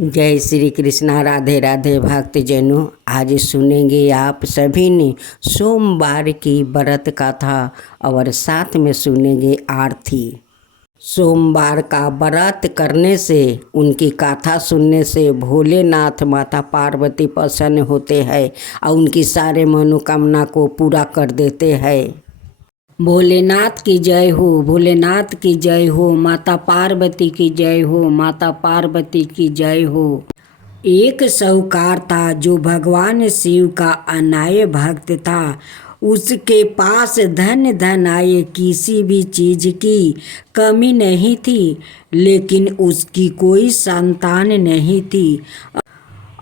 जय श्री कृष्णा। राधे राधे भक्तजनों, आज सुनेंगे आप सभी ने सोमवार की व्रत कथा और साथ में सुनेंगे आरती। सोमवार का व्रत करने से, उनकी कथा सुनने से भोलेनाथ माता पार्वती प्रसन्न होते हैं और उनकी सारे मनोकामना को पूरा कर देते हैं। भोलेनाथ की जय हो, भोलेनाथ की जय हो, माता पार्वती की जय हो, माता पार्वती की जय हो। एक साहूकार था जो भगवान शिव का अनाय भक्त था। उसके पास धन धन आए, किसी भी चीज की कमी नहीं थी, लेकिन उसकी कोई संतान नहीं थी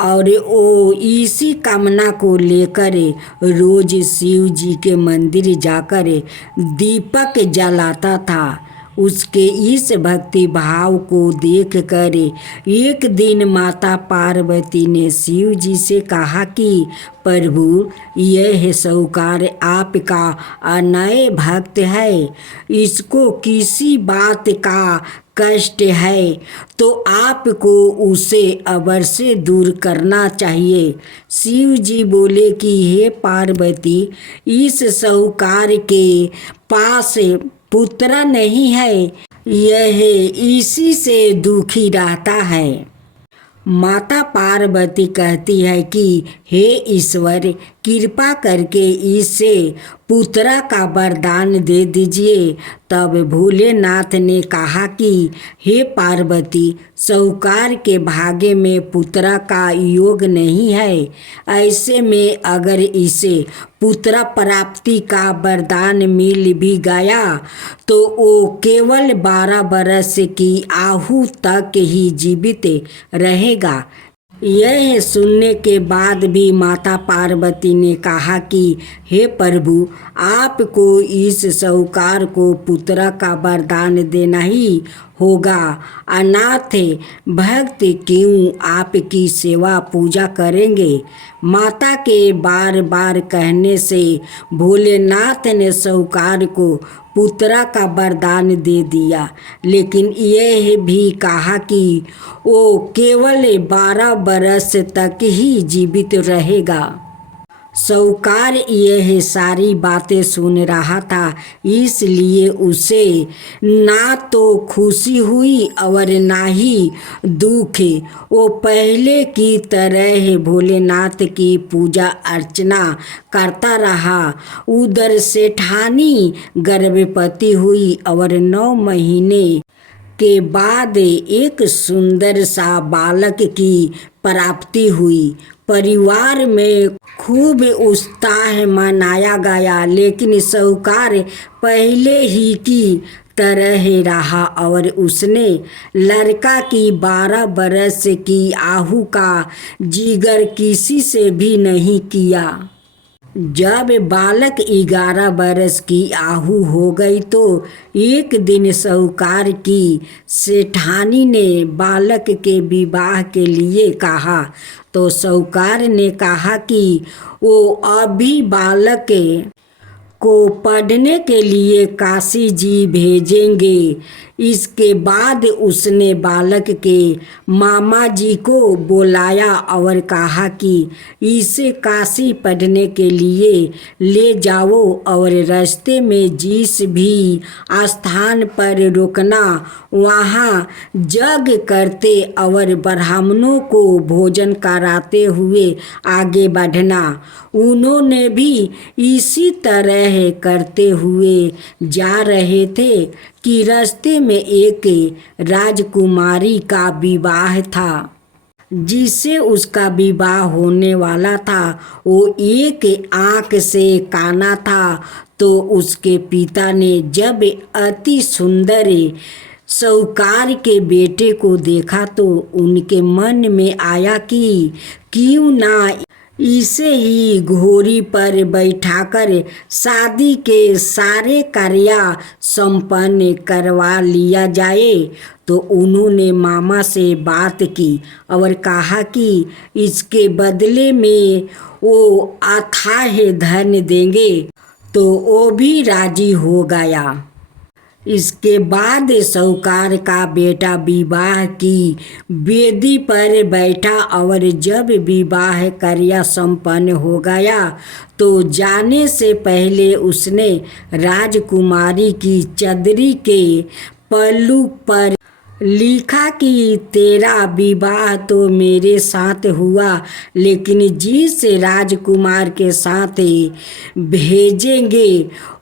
और वो इसी कामना को लेकर रोज शिव जी के मंदिर जाकर दीपक जलाता था। उसके इस भक्ति भाव को देखकर एक दिन माता पार्वती ने शिव जी से कहा कि प्रभु, यह साहूकार आपका अनय भक्त है, इसको किसी बात का कष्ट है तो आपको उसे अवश्य दूर करना चाहिए। शिव जी बोले कि हे पार्वती, इस साहूकार के पास पुत्र नहीं है, यह इसी से दुखी रहता है। माता पार्वती कहती है कि हे ईश्वर, कृपा करके इसे पुत्र का वरदान दे दीजिए। तब भोलेनाथ ने कहा कि हे पार्वती, साहूकार के भाग्य में पुत्र का योग नहीं है। ऐसे में अगर इसे पुत्र प्राप्ति का वरदान मिल भी गया तो वो केवल 12 वर्ष की आयु तक ही जीवित रहेगा। यह सुनने के बाद भी माता पार्वती ने कहा कि हे प्रभु, आपको इस साहूकार को पुत्र का वरदान देना ही होगा। अनाथ भक्त क्यों आपकी सेवा पूजा करेंगे। माता के बार बार कहने से भोलेनाथ ने साहूकार को पुत्र का वरदान दे दिया, लेकिन यह भी कहा कि वो केवल 12 वर्ष तक ही जीवित रहेगा। साहूकार यह सारी बातें सुन रहा था, इसलिए उसे ना तो खुशी हुई और ना ही दुख। वो पहले की तरह भोलेनाथ की पूजा अर्चना करता रहा। उधर सेठानी गर्भवती हुई और 9 महीने के बाद एक सुंदर सा बालक की प्राप्ति हुई। परिवार में खूब उत्साह मनाया गया, लेकिन साहूकार पहले ही की तरह रहा और उसने लड़का की 12 वर्ष की आयु का जिक्र किसी से भी नहीं किया। जब बालक 11 वर्ष की आयु हो गई तो एक दिन साहूकार की सेठानी ने बालक के विवाह के लिए कहा। तो साहूकार ने कहा कि वो अभी बालक को पढ़ने के लिए काशी जी भेजेंगे। इसके बाद उसने बालक के मामा जी को बुलाया और कहा कि इसे काशी पढ़ने के लिए ले जाओ और रास्ते में जिस भी स्थान पर रुकना, वहाँ यज्ञ करते और ब्राह्मणों को भोजन कराते हुए आगे बढ़ना। उन्होंने भी इसी तरह करते हुए जा रहे थे कि रास्ते में एक राजकुमारी का विवाह था। जिससे उसका विवाह होने वाला था वो एक आँख से काना था। तो उसके पिता ने जब अति सुंदर साहूकार के बेटे को देखा तो उनके मन में आया कि क्यों ना इसे ही घोड़ी पर बैठाकर शादी के सारे कार्य संपन्न करवा लिया जाए। तो उन्होंने मामा से बात की और कहा कि इसके बदले में वो अथाह धन देंगे। तो वो भी राजी हो गया। इसके बाद साहूकार का बेटा विवाह की वेदी पर बैठा और जब विवाह कार्य संपन्न हो गया तो जाने से पहले उसने राजकुमारी की चदरी के पल्लू पर लिखा कि तेरा विवाह तो मेरे साथ हुआ, लेकिन जिस राजकुमार के साथ भेजेंगे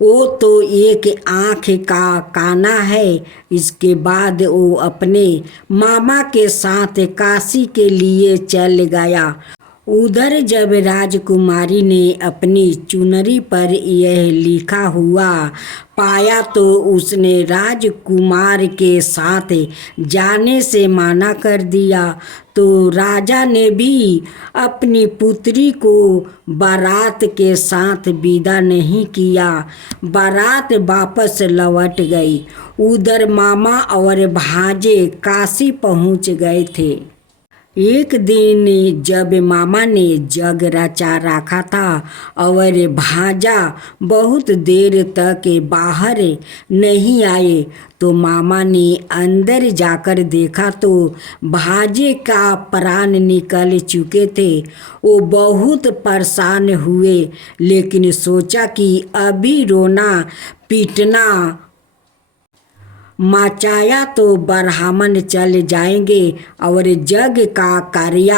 वो तो एक आँख का काना है। इसके बाद वो अपने मामा के साथ काशी के लिए चल गया। उधर जब राजकुमारी ने अपनी चुनरी पर यह लिखा हुआ पाया तो उसने राजकुमार के साथ जाने से मना कर दिया। तो राजा ने भी अपनी पुत्री को बारात के साथ विदा नहीं किया। बारात वापस लौट गई। उधर मामा और भांजे काशी पहुंच गए थे। एक दिन जब मामा ने जग रचा रखा था और भांजा बहुत देर तक बाहर नहीं आए तो मामा ने अंदर जाकर देखा तो भांजे का प्राण निकल चुके थे। वो बहुत परेशान हुए, लेकिन सोचा कि अभी रोना पीटना मचाया तो ब्राह्मण चल जाएंगे और जग का कार्य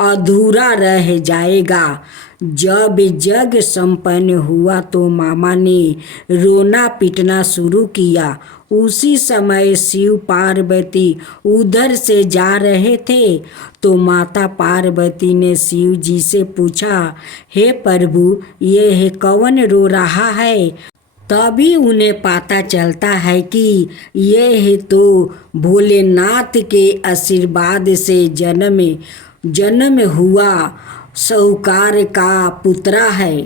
अधूरा रह जाएगा। जब जग संपन्न हुआ तो मामा ने रोना पीटना शुरू किया। उसी समय शिव पार्वती उधर से जा रहे थे तो माता पार्वती ने शिव जी से पूछा, हे प्रभु, ये कौन रो रहा है? तभी उन्हें पता चलता है कि यह तो भोलेनाथ के आशीर्वाद से जन्म हुआ साहूकार का पुत्र है।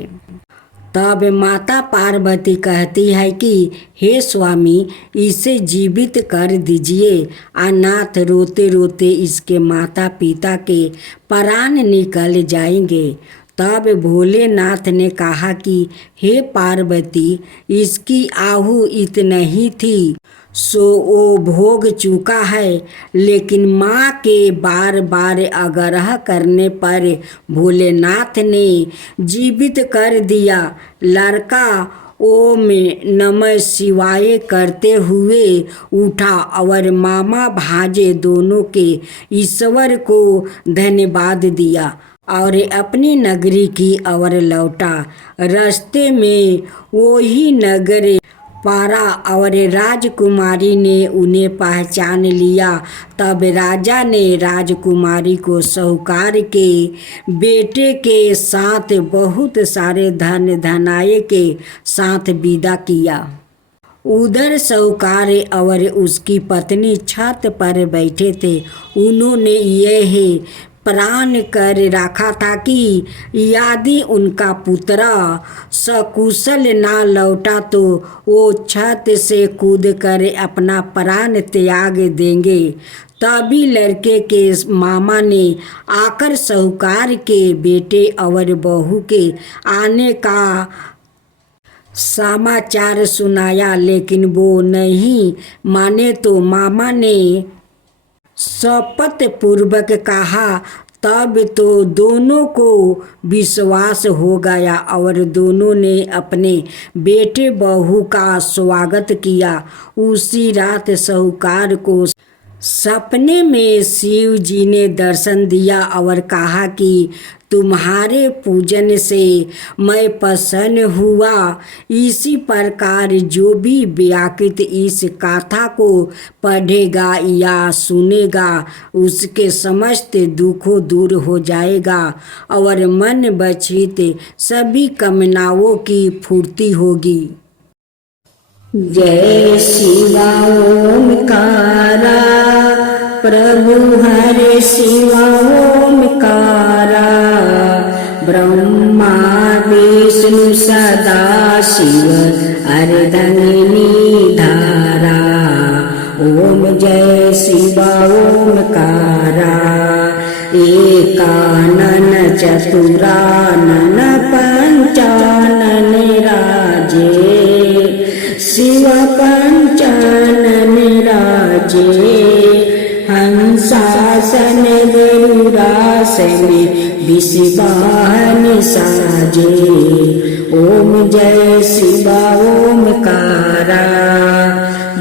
तब माता पार्वती कहती है कि हे स्वामी, इसे जीवित कर दीजिए। अनाथ रोते रोते इसके माता पिता के प्राण निकल जाएंगे। तब भोलेनाथ ने कहा कि हे पार्वती, इसकी आहु इतना ही थी सो वो भोग चुका है। लेकिन माँ के बार बार आग्रह करने पर भोलेनाथ ने जीवित कर दिया। लड़का ओम नमः शिवाय करते हुए उठा और मामा भांजे दोनों के ईश्वर को धन्यवाद दिया और अपनी नगरी की ओर लौटा। रास्ते में वही नगर पारा और राजकुमारी ने उन्हें पहचान लिया। तब राजा ने राजकुमारी को साहूकार के बेटे के साथ बहुत सारे धन धनाये के साथ विदा किया। उधर साहूकार और उसकी पत्नी छत पर बैठे थे। उन्होंने यह प्राण कर रखा था कि यदि उनका पुत्र सकुशल ना लौटा तो वो छत से कूदकर अपना प्राण त्याग देंगे। तभी लड़के के मामा ने आकर साहूकार के बेटे और बहू के आने का समाचार सुनाया, लेकिन वो नहीं माने तो मामा ने शपथ पूर्वक कहा। तब तो दोनों को विश्वास हो गया और दोनों ने अपने बेटे बहू का स्वागत किया। उसी रात साहूकार को सपने में शिव जी ने दर्शन दिया और कहा कि तुम्हारे पूजन से मैं प्रसन्न हुआ। इसी प्रकार जो भी व्याकृत इस कथा को पढ़ेगा या सुनेगा उसके समस्त दुखों दूर हो जाएगा और मन बचित सभी कामनाओं की पूर्ति होगी। जय शिवा ओमकारा, प्रभु हरे शिवा ओमकारा। ब्रह्मा विष्णु सदा शिव अर्धंगिनी धारा। ओम जय शिवा ओमकारा। एकानन चतुरानन पंचानन राजे। शिव पंचानन साजे हंसासन गरुड़ासन विषवाहन साजे। ओम जय शिवा ओमकारा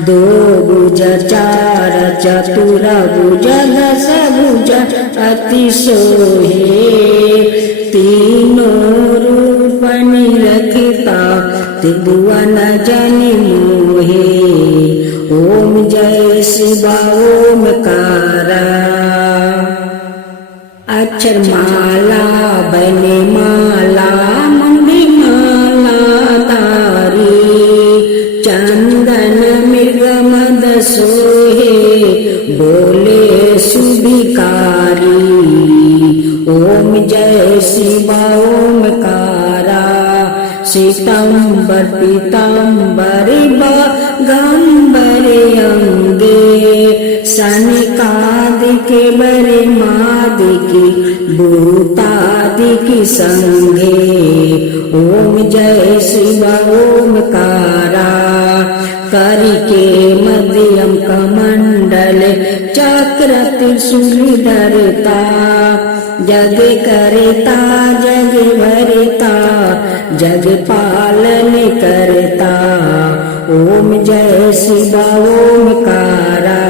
दो भुज चार चतुर भुज दस भुज अति सोहे तीनों रूप निरखता त्रिभुवन जन मोहे। ओम जय शिवा ओमकारा अक्षर माला बने माला मुंडी माला तारी चंदन मृग मद सोहे बोले सुभिकारी। ओम जय शिवा ओमकारा श्वेतांबर पीतांबर गंबर अंगे सनकादिक बरे मादिकी भूतादिकी संगे। ओम जय शिवा ओमकारा करिके मध्यम कमंडल चक्र त्रिशूल धरता जग करता जग भरता जग पालन करता। ओम जय शिवा ओमकारा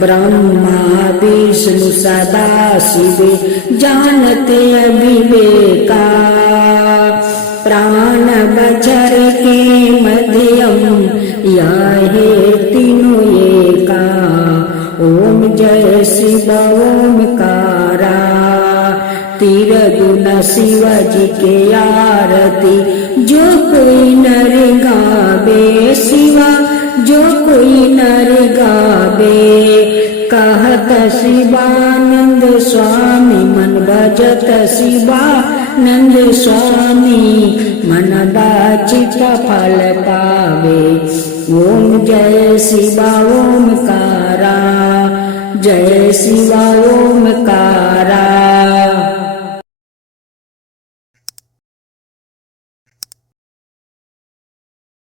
ब्रह्मा विष्णु सदा शिव जानते अविवेका प्राण बचर के मध्यम याहे तीनों एका। ओम जय शिवा ओमकारा तीर गुण शिव जी के आरती जो कोई नर गावे शिवा जो कोई नर गावे। कहत शिवानंद स्वामी मन भजत शिवानंद स्वामी मन बाचित फल पावे। ओम जय शिवा ओमकारा जय शिवा ओमकारा